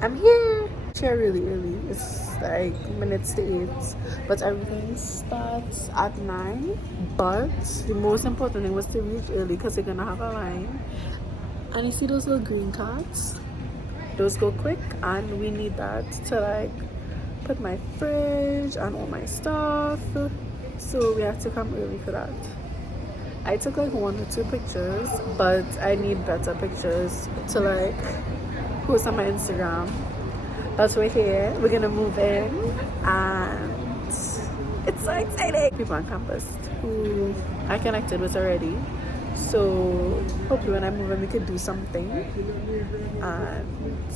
I'm here. Here really early. It's like minutes to 8. But everything starts at 9. But the most important thing was to reach early because they're gonna have a line. And you see those little green carts? Those go quick, and we need that to like put my fridge and all my stuff. So we have to come early for that. I took like 1 or 2 pictures, but I need better pictures to like post on my Instagram. But we're here, we're gonna move in, and it's so exciting. People on campus who I connected with already. So hopefully when I move in we could do something and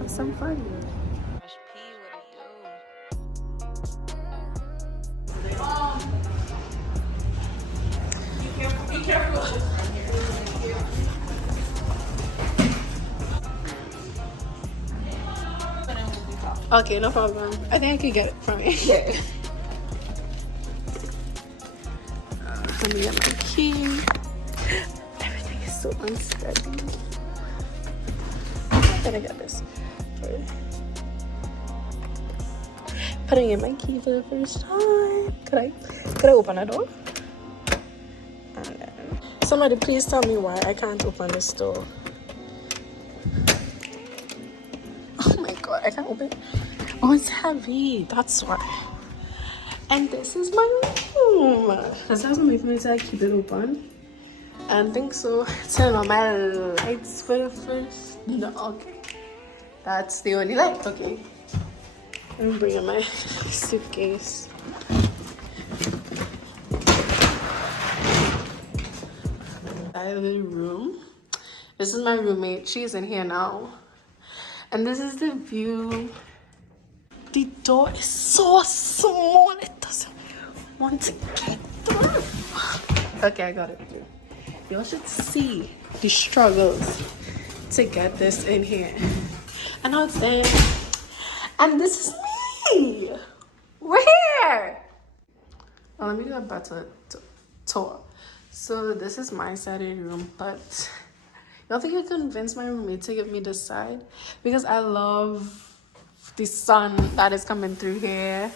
have some fun. Be careful. Okay, no problem. I think I can get it from here. Yeah. Let me get my key. Everything is so unsteady. I'm gonna get this. Putting in my key for the first time. Could I open the door? And then, somebody please tell me why I can't open this door. Oh my god, I can't open it. Oh, it's heavy. That's why. And this is my room. Does that make me to keep it open? I don't think so. Turn on my lights for the first. No, okay. That's the only light. Okay. I'm bringing my suitcase. Side of the room. This is my roommate. She's in here now. And this is the view. The door is so small. It doesn't want to get through. Okay, I got it through. Y'all should see the struggles to get this in here. And now it's there. And this is me. We're here. Well, let me do a better tour. So this is my side of the room, but I don't think I convinced my roommate to give me this side because I love the sun that is coming through here.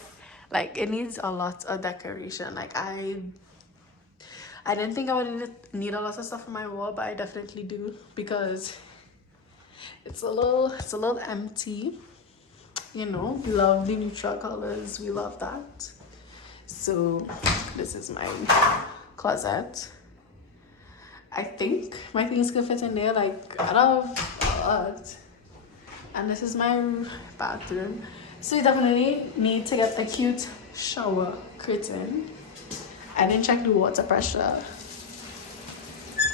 Like, it needs a lot of decoration. Like, I didn't think I would need a lot of stuff on my wall, but I definitely do because it's a little empty. You know, we love the neutral colors. We love that. So this is my closet. I think my things could fit in there. Like, I love a lot. And this is my bathroom. So you definitely need to get a cute shower curtain. I didn't check the water pressure.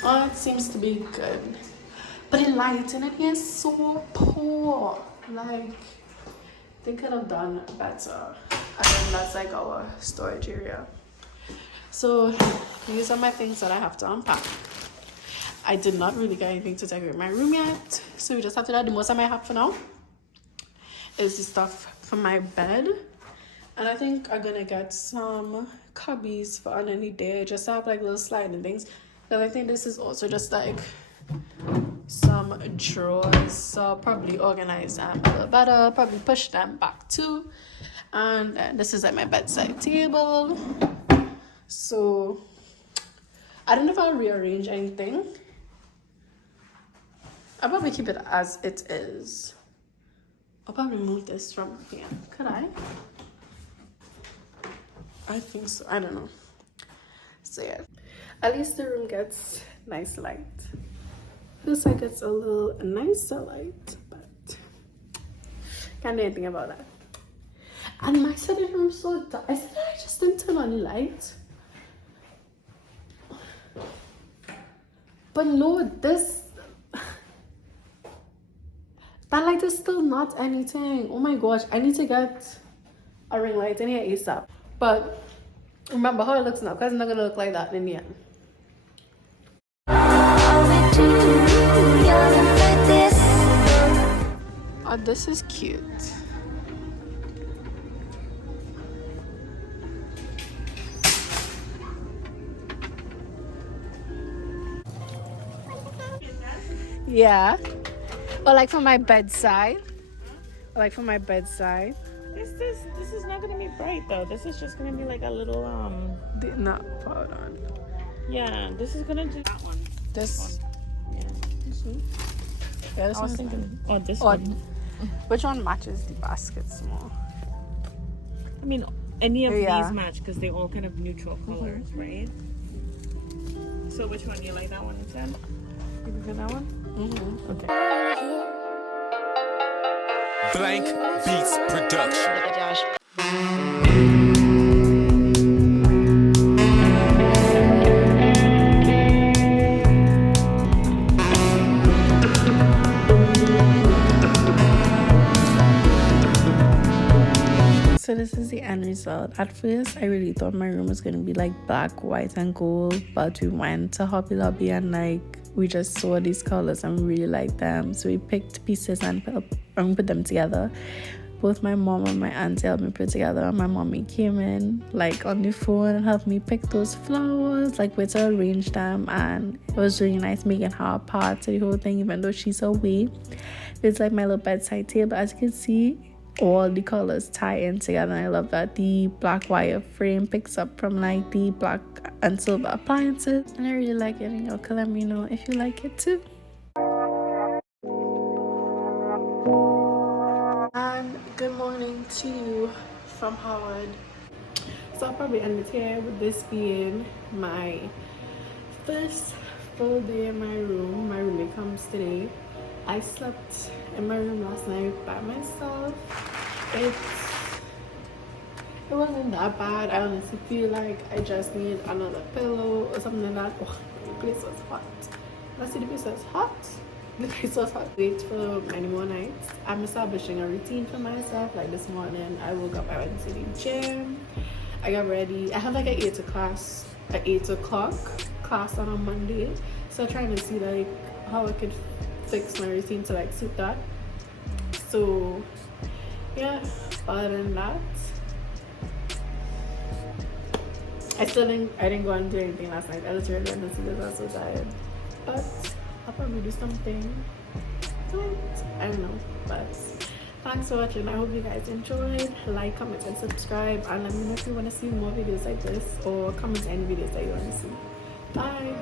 Oh, it seems to be good. But the lighting in here is so poor. Like, they could have done better. And then that's like our storage area. So these are my things that I have to unpack. I did not really get anything to decorate my room yet. So we just have to do the most I might have for now. Is the stuff for my bed. And I think I'm gonna get some cubbies for underneath there. Just to have like little sliding things. Because I think this is also just like some drawers. So I'll probably organize them a little better. Probably push them back too. And then this is like my bedside table. So I don't know if I'll rearrange anything. I'll probably keep it as it is. I'll probably move this from here. Could I? I think so. I don't know. So yeah. At least the room gets nice light. Feels like it's a little nicer light, but can't do anything about that. And my side of the room is so dark. I said I just didn't turn on the light. But no, that light is still not anything. Oh my gosh, I need to get a ring light in here ASAP. But remember how it looks now, because it's not gonna look like that in the end. Oh, this is cute. Yeah. Or like for my bedside. Or like for my bedside. This is not gonna be bright though. This is just gonna be like a little Not hold on. Yeah, this is gonna do that one. This one. Yeah. Yeah, this I was one's thinking. Oh, this one. one. Which one matches the baskets more? I mean, any of Yeah. these match because they all kind of neutral colors, right? So which one? You like that one instead? You prefer that one? Mm-hmm. Okay. Blank Beats Production. So this is the end result. At first, I really thought my room was gonna be like black, white, and gold, but we went to Hobby Lobby and like we just saw these colors and we really liked them. So we picked pieces and put them together. Both my mom and my auntie helped me put together. My mommy came in like on the phone and helped me pick those flowers, like where to arrange them, and it was really nice making her a part to the whole thing, even though she's away. It's like my little bedside table. As you can see, all the colors tie in together, and I love that the black wire frame picks up from like the black and silver appliances, and I really like it. And y'all can let me know if you like it too. And good morning to you from Howard. So I'll probably end it here with this being my first full day in my room. My roommate comes today. I slept in my room last night by myself. It wasn't that bad. I honestly feel like I just need another pillow or something like that. Oh, the place was hot. Let's see, the place was hot. The place was hot. Wait for many more nights. I'm establishing a routine for myself. Like this morning, I woke up, I went to the gym. I got ready. I have like an 8 o'clock class on a Monday. So I'm trying to see like how I could fix my routine to like suit that. So yeah, other than that, I didn't go and do anything last night. I just really went to sleep because I was so tired. But I'll probably do something tonight. I don't know. But thanks for watching. I hope you guys enjoyed. Like, comment, and subscribe, and let me know if you want to see more videos like this, or comment any videos that you want to see. Bye.